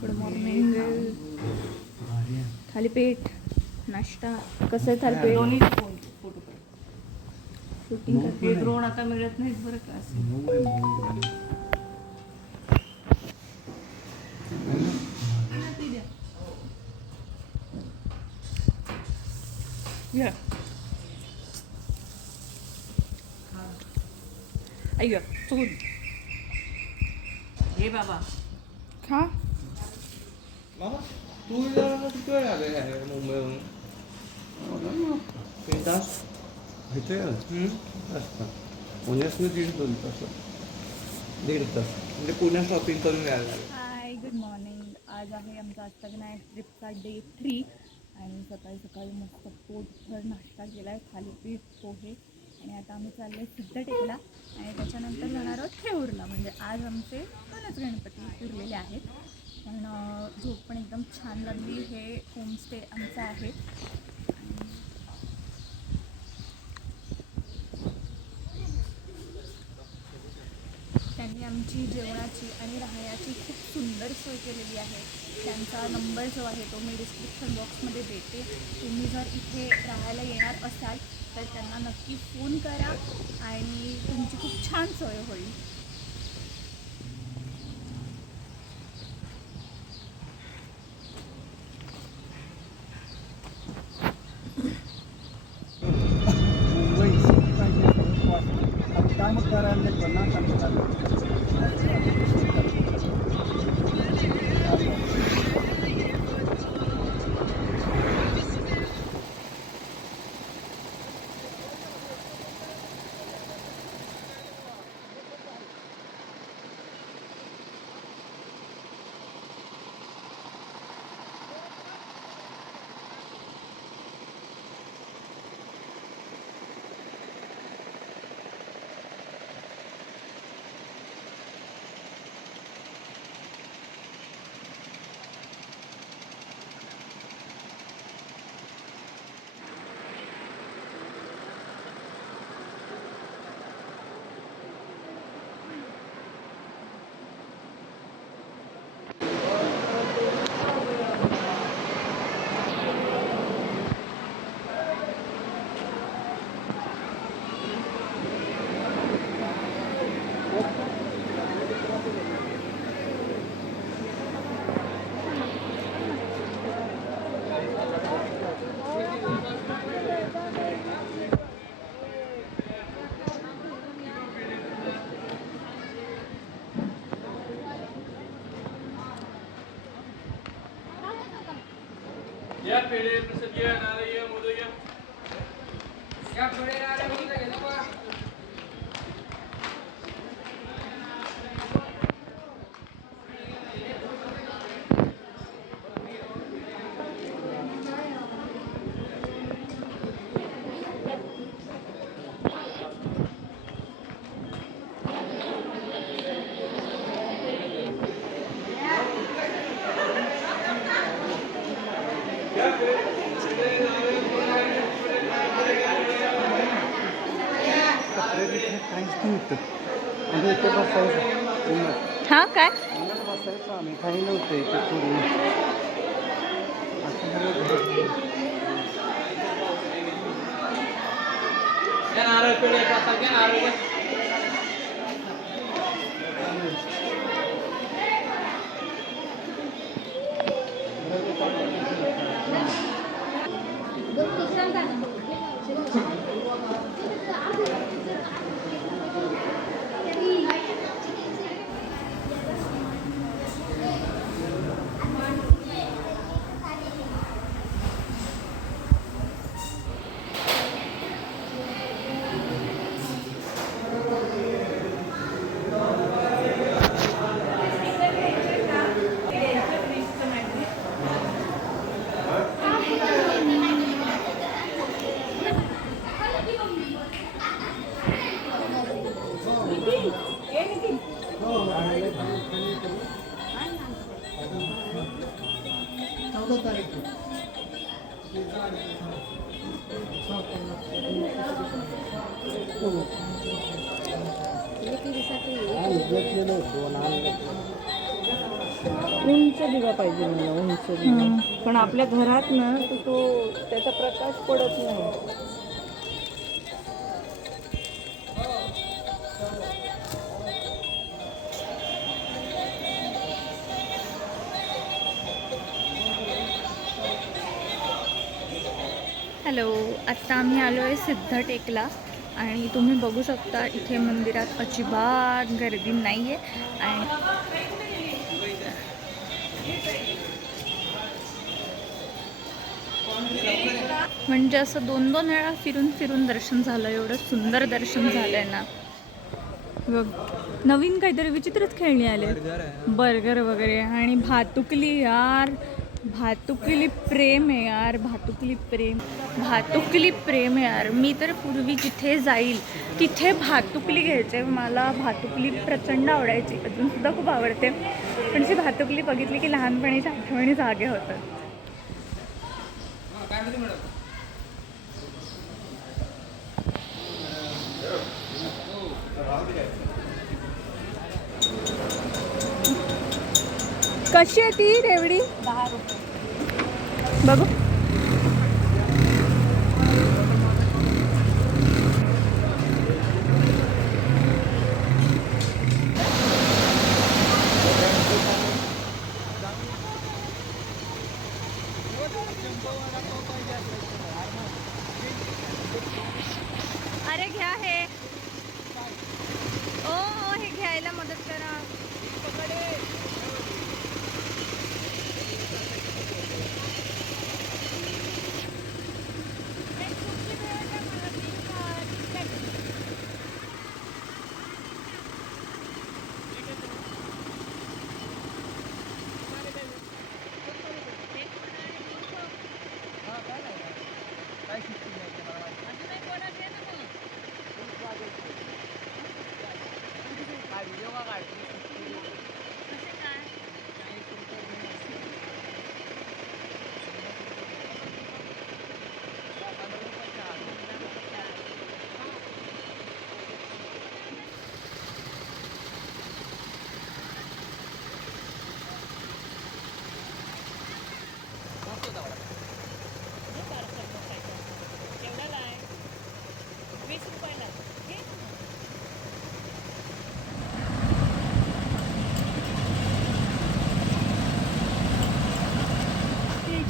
Good morning thalipeeth नाश्ता कसं आहे थालीपीठ? दोन्ही फोटो शूटिंग हे द्रोण आता मिळत नाहीत बरं का असे. या अय्यो चुकून हे बाबा. खा. Mama, तू इथं किती वेळ आले आहे मुंबईहून तीन तास इथे पुण्यातनं दीड दोन तास दीड तास म्हणजे पुण्यात शॉपिंग करून यायला लागलं. हाय गुड मॉर्निंग आज आहे आमचा अष्टविनायक ट्रिपचा डे थ्री आणि सकाळी सकाळी मस्त पोटभर नाश्ता केला आहे थालीपीठ पोहे. आणि आता आम्ही चाललो आहे सिद्धटेकला. आणि त्याच्यानंतर जाणार आहोत थेऊरला. म्हणजे आज आमचे दोनच गणपती उरलेले आहेत. पण झोप पण एकदम छान लागली. हे होमस्टे आमचं आहे. त्यांनी आमची जेवणाची आणि राहण्याची खूप सुंदर सोय केलेली आहे. त्यांचा नंबर जो आहे तो मी डिस्क्रिप्शन बॉक्समध्ये देते. तुम्ही जर इथे राहायला येणार असाल तर त्यांना नक्की फोन करा आणि तुमची खूप छान सोय होईल. గ్రామ కార్యాలయ కొన్నా కనపడాలి Philipp, das sind wir. काही नव्हतं इथे पूर्वी आता पण आपल्या घरात ना तो तो त्याचा प्रकाश पडत नाही. हॅलो आत्ता आम्ही आलो आहे सिद्धटेकला आणि तुम्ही बघू शकता इथे मंदिरात अजिबात गर्दी नाही आहे आणि म्हणजे असं दोन दोन वेळा फिरून फिरून दर्शन झालं एवढं सुंदर दर्शन झालंय ना. बघ नवीन काहीतरी विचित्रच खेळणी आले बर्गर वगैरे आणि भातुकली यार भातुकली प्रेम आहे यार भातुकली प्रेम भातुकली प्रेम आहे यार. मी तर पूर्वी जिथे जाईल तिथे भातुकली घ्यायचे. मला भातुकली प्रचंड आवडायची. अजूनसुद्धा खूप आवडते. पण ती भातुकली बघितली की लहानपणीच्या आठवणी जागे होतात. कशी आहे ती रेवडी? बघू अरे घ्या हे ओ ओ, हे घ्यायला मदत करा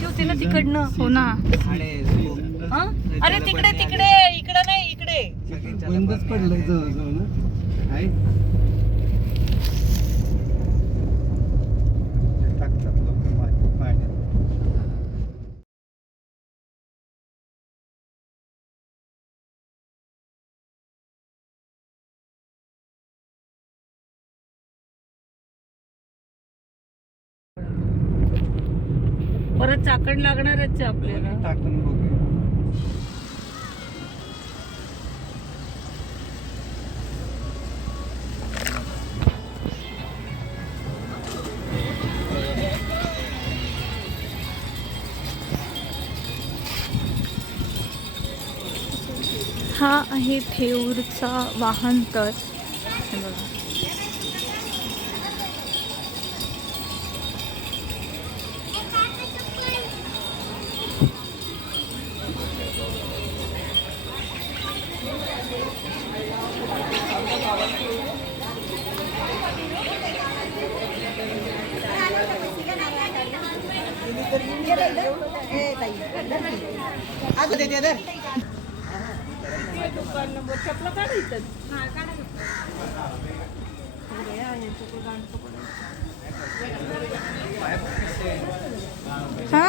होते ना तिकडनं. हो ना. हं? अरे तिकडे तिकडे इकडे नाही इकडे बंदच पडलंय जवळजवळ ना. आहे चाकण लागणारच आपल्याला. टाकून बघूया. हा आहे थेऊरचा वाहन तर हा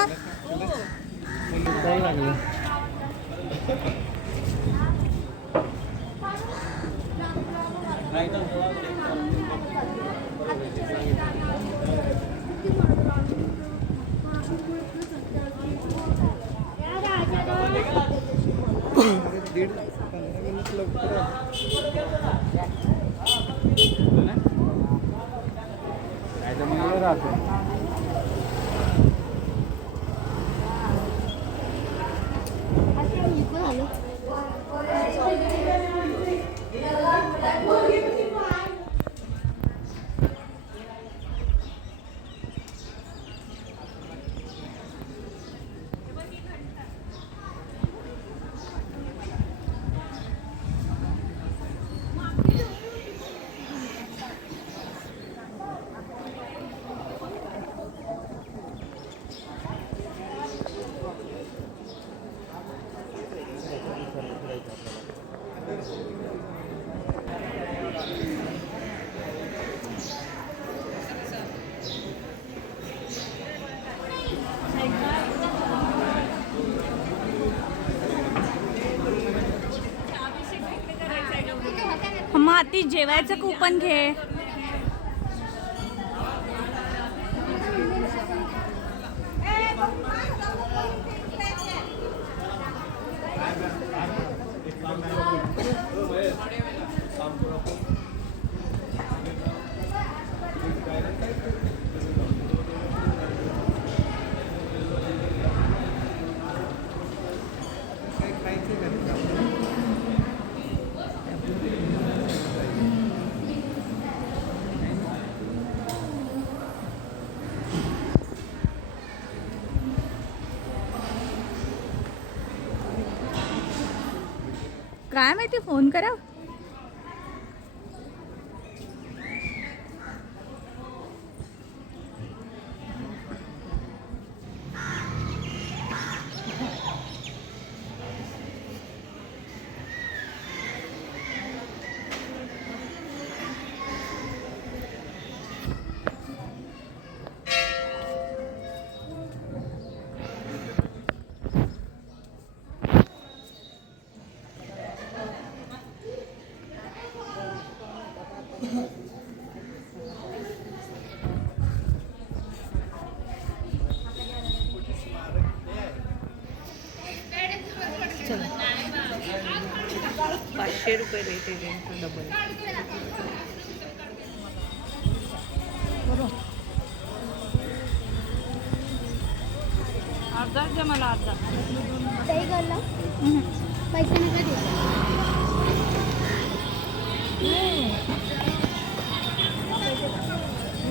दीड पंधरा मिनिट लवकर काय तर राहतो स्वाती जेवायचं कुपन घे. काय माहिती फोन करा पाचशे रुपये रेट आहे त्यांचा डबल अर्धा द्या मला अर्धा. करला? पैसे नका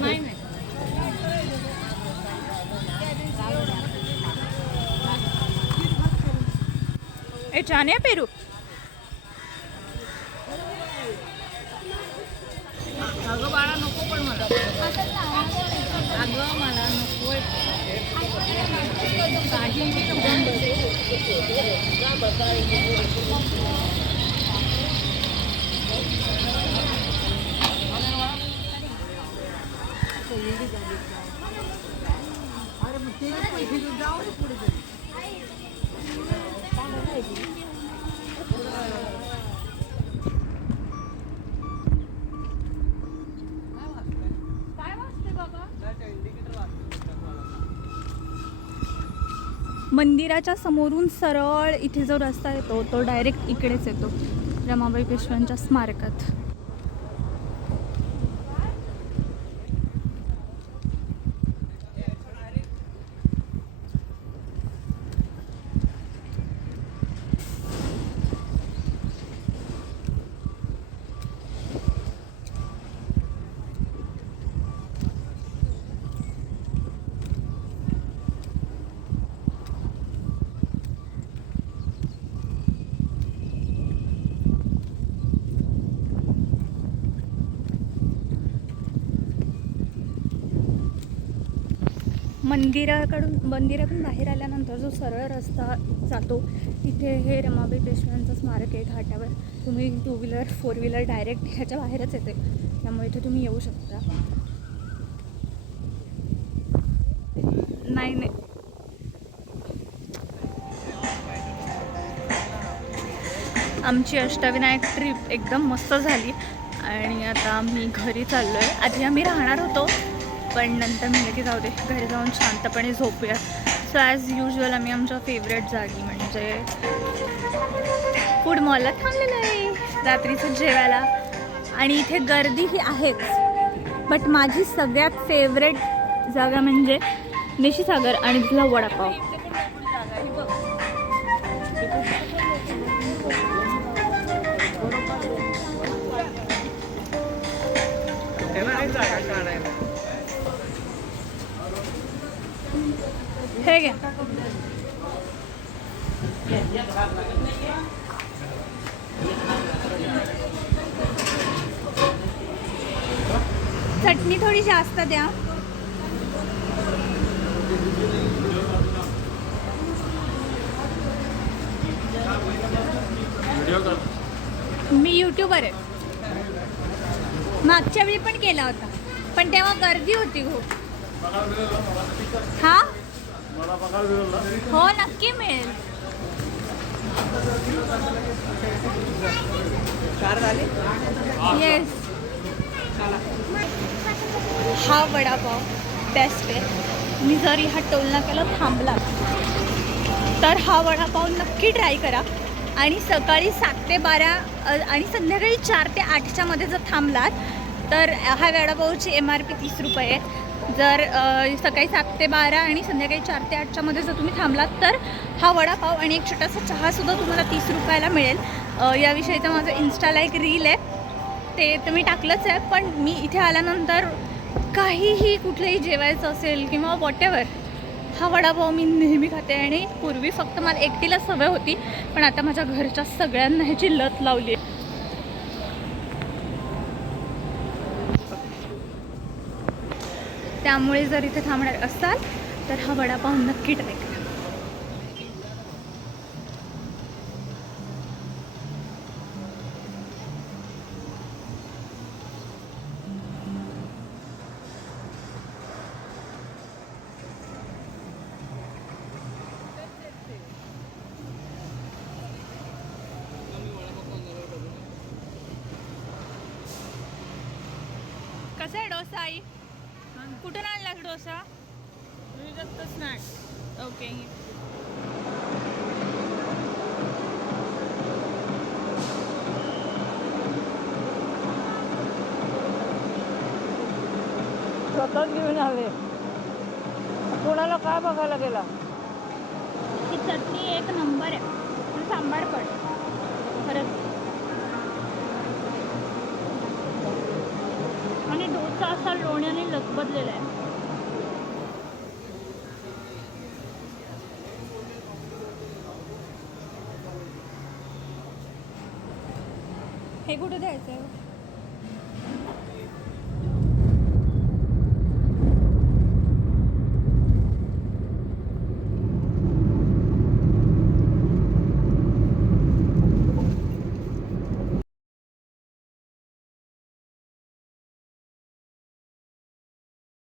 नाही नाही. पेरू. मंदिराच्या समोरून सरळ इथे जो रस्ता येतो तो डायरेक्ट इकडेच येतो रमाबाई पेशव्यांच्या स्मारकात. मंदिराकडून मंदिरातून बाहेर आल्यानंतर जो सरळ रस्ता जातो तिथे हे रमाबाई पेशव्यांचं स्मारक आहे घाटावर. तुम्ही two wheeler four wheeler direct ह्याच्या बाहेरच येते. त्यामुळे इथे तुम्ही येऊ शकता. नाही नाही. आमची अष्टविनायक ट्रिप एकदम मस्त झाली. आणि आता आम्ही घरी चाललो आहे आधी आम्ही राहणार होतो. पण नंतर म्हणलं की जाऊ दे घरी जाऊन शांतपणे झोपूया सो ॲज युजल आम्ही आमच्या फेवरेट जागी म्हणजे फूड मॉलला थांबलेलं आहे. रात्रीचं जेवायला. आणि इथे गर्दी ही आहेच. बट माझी सगळ्यात फेवरेट जागा म्हणजे निशीसागर आणि तिथला वडापाव. हे घ्या चटणी थोडी जास्त द्या. मी यूट्यूबर आहे. मागच्या वेळी पण केला होता. पण तेव्हा गर्दी होती खूप. हा? हो नक्की मिळेल. येस हा वडापाव बेस्ट आहे. मी जर ह्या टोलनाक्याला थांबला. तर हा वडापाव नक्की ट्राय करा. आणि सकाळी सात ते बारा आणि संध्याकाळी चार ते आठच्यामध्ये जर थांबलात तर हा वडापावची एम आर पी तीस रुपये आहे. जर सकाळी सात ते बारा आणि संध्याकाळी चार ते आठच्यामध्ये जर तुम्ही थांबलात तर हा वडापाव आणि एक छोटासा चहासुद्धा तुम्हाला तीस रुपयाला मिळेल. अ, याविषयीचं माझं इन्स्टाला एक रील आहे. ते तुम्ही टाकलंच आहे पण मी इथे आल्यानंतर काहीही कुठलंही जेवायचं असेल किंवा वॉटेवर हा वडापाव मी नेहमी खाते आणि पूर्वी फक्त मला एकटीला सवय होती पण आता माझ्या घरच्या सगळ्यांना ह्याची लत लावली आहे. त्यामुळे जर इथे थांबणार असाल तर हा वडापाव नक्की ट्राय करा. कसा आहे डोसा आई? कुठून आणलास डोसा? Snacks okay. स्वतःच घेऊन आले. कोणाला काय बघायला गेला? ही चटणी एक नंबर आहे. पण सांबार पण. आणि असा लोण्याने लखबदलेला आहे. हे कुठे द्यायचं आहे